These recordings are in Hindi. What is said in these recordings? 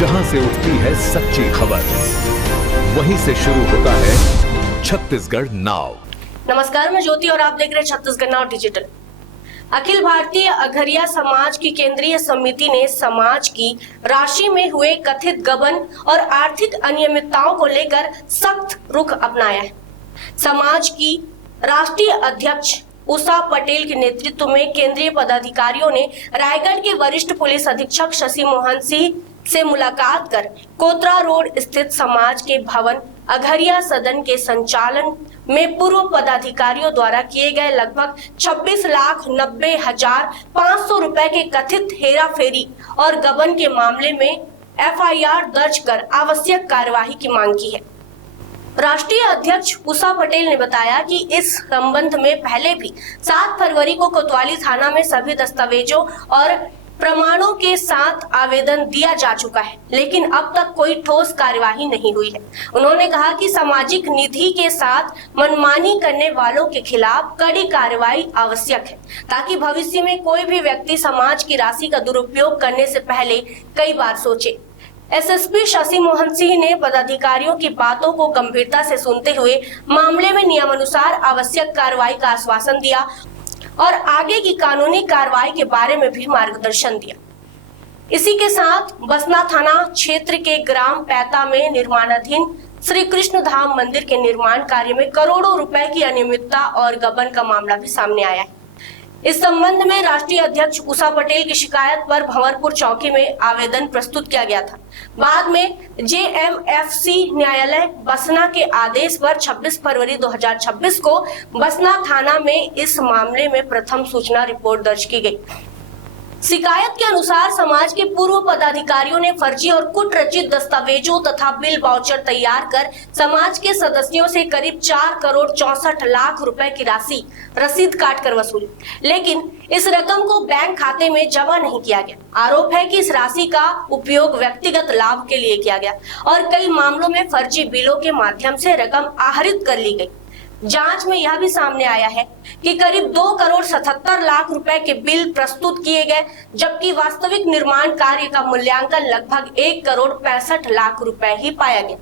जहां से उठती है सच्ची खबर, वहीं से शुरू होता है छत्तीसगढ़ नाउ। नमस्कार, मैं ज्योति और आप देख रहे हैं छत्तीसगढ़ नाउ डिजिटल। अखिल भारतीय अघरिया समाज की केंद्रीय समिति ने समाज की राशि में हुए कथित गबन और आर्थिक अनियमितताओं को लेकर सख्त रुख अपनाया है। समाज की राष्ट्रीय अध्यक्ष उषा पटेल के नेतृत्व में केंद्रीय पदाधिकारियों ने रायगढ़ के वरिष्ठ पुलिस अधीक्षक शशि मोहन सिंह से मुलाकात कर कोतरा रोड स्थित समाज के भवन अघरिया सदन के संचालन में पूर्व पदाधिकारियों द्वारा किए गए लगभग 26,90,500 रुपए के कथित हेराफेरी और गबन के मामले में एफआईआर दर्ज कर आवश्यक कार्यवाही की मांग की है। राष्ट्रीय अध्यक्ष उषा पटेल ने बताया कि इस संबंध में पहले भी 7 फरवरी को कोतवाली थाना में सभी दस्तावेजों और प्रमाणों के साथ आवेदन दिया जा चुका है, लेकिन अब तक कोई ठोस कार्यवाही नहीं हुई है। उन्होंने कहा कि सामाजिक निधि के साथ मनमानी करने वालों के खिलाफ कड़ी कार्रवाई आवश्यक है, ताकि भविष्य में कोई भी व्यक्ति समाज की राशि का दुरुपयोग करने से पहले कई बार सोचे। एसएसपी शशि मोहन सिंह ने पदाधिकारियों की बातों को गंभीरता से सुनते हुए मामले में नियमानुसार आवश्यक कार्रवाई का आश्वासन दिया और आगे की कानूनी कार्रवाई के बारे में भी मार्गदर्शन दिया। इसी के साथ बसना थाना क्षेत्र के ग्राम पैता में निर्माणाधीन श्री कृष्ण धाम मंदिर के निर्माण कार्य में करोड़ों रुपए की अनियमितता और गबन का मामला भी सामने आया है। इस संबंध में राष्ट्रीय अध्यक्ष उषा पटेल की शिकायत पर भंवरपुर चौकी में आवेदन प्रस्तुत किया गया था। बाद में जेएमएफसी न्यायालय बसना के आदेश पर 26 फरवरी 2026 को बसना थाना में इस मामले में प्रथम सूचना रिपोर्ट दर्ज की गई। शिकायत के अनुसार समाज के पूर्व पदाधिकारियों ने फर्जी और कुटरचित दस्तावेजों तथा बिल वाउचर तैयार कर समाज के सदस्यों से करीब 4,64,00,000 रुपए की राशि रसीद काट कर वसूली, लेकिन इस रकम को बैंक खाते में जमा नहीं किया गया। आरोप है कि इस राशि का उपयोग व्यक्तिगत लाभ के लिए किया गया और कई मामलों में फर्जी बिलों के माध्यम से रकम आहरित कर ली गई। जांच में यह भी सामने आया है कि करीब 2,77,00,000 रुपए के बिल प्रस्तुत किए गए, जबकि वास्तविक निर्माण कार्य का मूल्यांकन लगभग 1,65,00,000 रुपए ही पाया गया।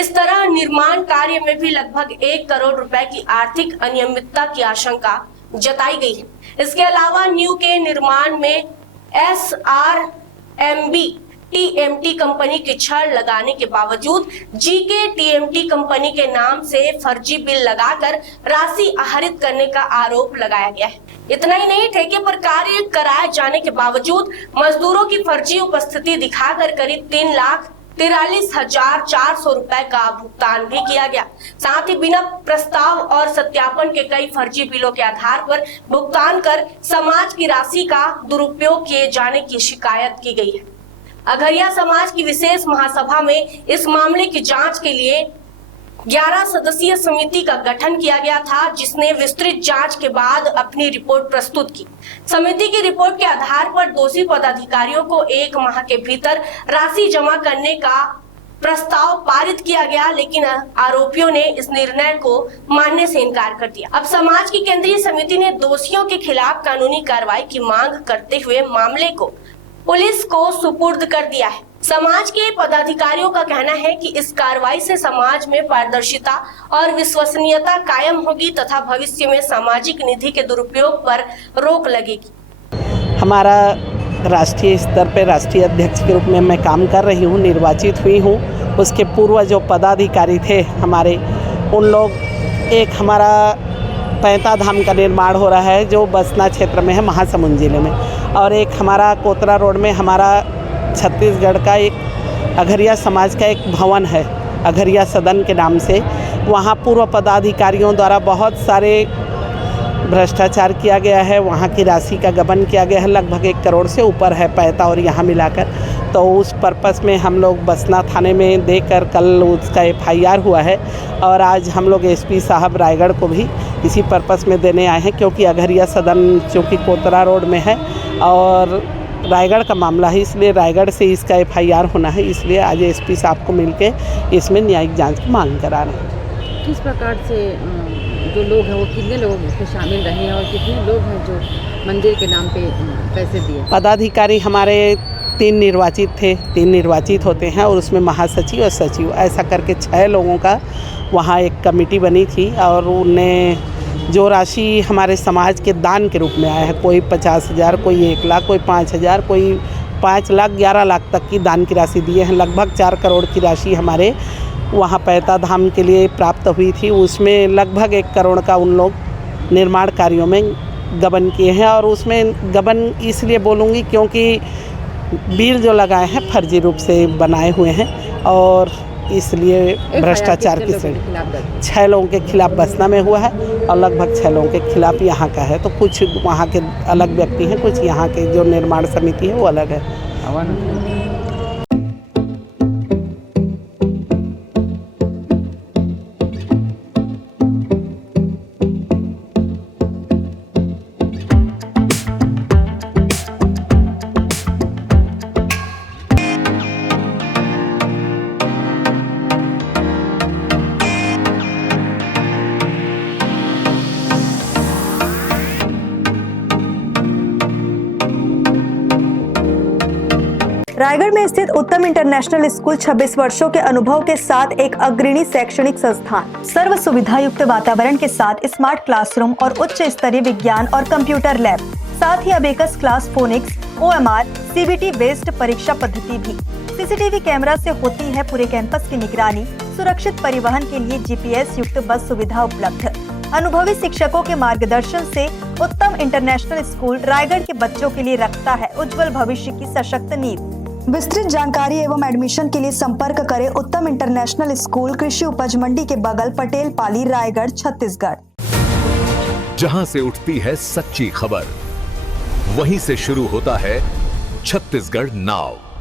इस तरह निर्माण कार्य में भी लगभग 1 करोड़ रुपए की आर्थिक अनियमितता की आशंका जताई गई है। इसके अलावा न्यू के निर्माण में SRMB TMT कंपनी की छड़ लगाने के बावजूद GK TMT कंपनी के नाम से फर्जी बिल लगाकर राशि आहरित करने का आरोप लगाया गया है। इतना ही नहीं, ठेके पर कार्य कराए जाने के बावजूद मजदूरों की फर्जी उपस्थिति दिखाकर करीब 3,43,400 रुपए का भुगतान भी किया गया। साथ ही बिना प्रस्ताव और सत्यापन के कई फर्जी बिलों के आधार पर भुगतान कर समाज की राशि का दुरुपयोग किए जाने की शिकायत की गई है। अघरिया समाज की विशेष महासभा में इस मामले की जांच के लिए 11 सदस्यीय समिति का गठन किया गया था, जिसने विस्तृत जांच के बाद अपनी रिपोर्ट प्रस्तुत की। समिति की रिपोर्ट के आधार पर दोषी पदाधिकारियों को 1 माह के भीतर राशि जमा करने का प्रस्ताव पारित किया गया, लेकिन आरोपियों ने इस निर्णय को मानने से इनकार कर दिया। अब समाज की केंद्रीय समिति ने दोषियों के खिलाफ कानूनी कार्रवाई की मांग करते हुए मामले को पुलिस को सुपुर्द कर दिया है। समाज के पदाधिकारियों का कहना है कि इस कार्रवाई से समाज में पारदर्शिता और विश्वसनीयता कायम होगी तथा भविष्य में सामाजिक निधि के दुरुपयोग पर रोक लगेगी। हमारा राष्ट्रीय स्तर पर राष्ट्रीय अध्यक्ष के रूप में मैं काम कर रही हूँ, निर्वाचित हुई हूँ। उसके पूर्व जो पदाधिकारी थे हमारे, उन लोग, एक हमारा पैता धाम का निर्माण हो रहा है जो बसना क्षेत्र में है, महासमुंद जिले में, और एक हमारा कोतरा रोड में हमारा छत्तीसगढ़ का एक अघरिया समाज का एक भवन है, अघरिया सदन के नाम से। वहाँ पूर्व पदाधिकारियों द्वारा बहुत सारे भ्रष्टाचार किया गया है, वहाँ की राशि का गबन किया गया है, लगभग 1 करोड़ से ऊपर है पैता और यहाँ मिलाकर। तो उस पर्पस में हम लोग बसना थाने में देकर कल उसका FIR हुआ है और आज हम लोग SP साहब रायगढ़ को भी इसी पर्पस में देने आए हैं, क्योंकि अघरिया सदन चूँकि कोतरा रोड में है और रायगढ़ का मामला है, इसलिए रायगढ़ से इसका FIR होना है, इसलिए आज SP साहब को मिलके इसमें न्यायिक जांच की मांग करा रहे हैं। किस प्रकार से जो लोग हैं वो कितने लोग इसमें शामिल रहे हैं और कितने लोग हैं जो मंदिर के नाम पे पैसे दिए? पदाधिकारी हमारे 3 निर्वाचित थे, 3 निर्वाचित होते हैं और उसमें महासचिव और सचिव, ऐसा करके 6 लोगों का वहाँ एक कमेटी बनी थी। और उनने जो राशि हमारे समाज के दान के रूप में आया है, कोई 50,000, कोई 1 लाख, कोई 5,000, कोई 5 लाख 11 लाख तक की दान की राशि दिए हैं। लगभग 4 करोड़ की राशि हमारे वहाँ पैता धाम के लिए प्राप्त हुई थी। उसमें लगभग 1 करोड़ का उन लोग निर्माण कार्यों में गबन किए हैं। और उसमें गबन इसलिए बोलूँगी क्योंकि बिल जो लगाए हैं फर्जी रूप से बनाए हुए हैं और इसलिए भ्रष्टाचार की श्रेणी 6 लोगों के खिलाफ बसना में हुआ है और लगभग 6 लोगों के खिलाफ यहाँ का है। तो कुछ वहाँ के अलग व्यक्ति हैं, कुछ यहाँ के जो निर्माण समिति है वो अलग है। रायगढ़ में स्थित उत्तम इंटरनेशनल स्कूल 26 वर्षों के अनुभव के साथ एक अग्रणी शैक्षणिक संस्थान, सर्व सुविधा युक्त वातावरण के साथ स्मार्ट क्लासरूम और उच्च स्तरीय विज्ञान और कंप्यूटर लैब, साथ ही abacus class, phonics, OMR, CBT based परीक्षा पद्धति भी। CCTV कैमरा से होती है पूरे कैंपस की निगरानी। सुरक्षित परिवहन के लिए GPS युक्त बस सुविधा उपलब्ध। अनुभवी शिक्षकों के मार्गदर्शन से उत्तम इंटरनेशनल स्कूल रायगढ़ के बच्चों के लिए रखता है उज्जवल भविष्य की सशक्त नींव। विस्तृत जानकारी एवं एडमिशन के लिए संपर्क करें उत्तम इंटरनेशनल स्कूल, कृषि उपज मंडी के बगल, पटेल पाली, रायगढ़, छत्तीसगढ़। जहां से उठती है सच्ची खबर, वहीं से शुरू होता है छत्तीसगढ़ नाव।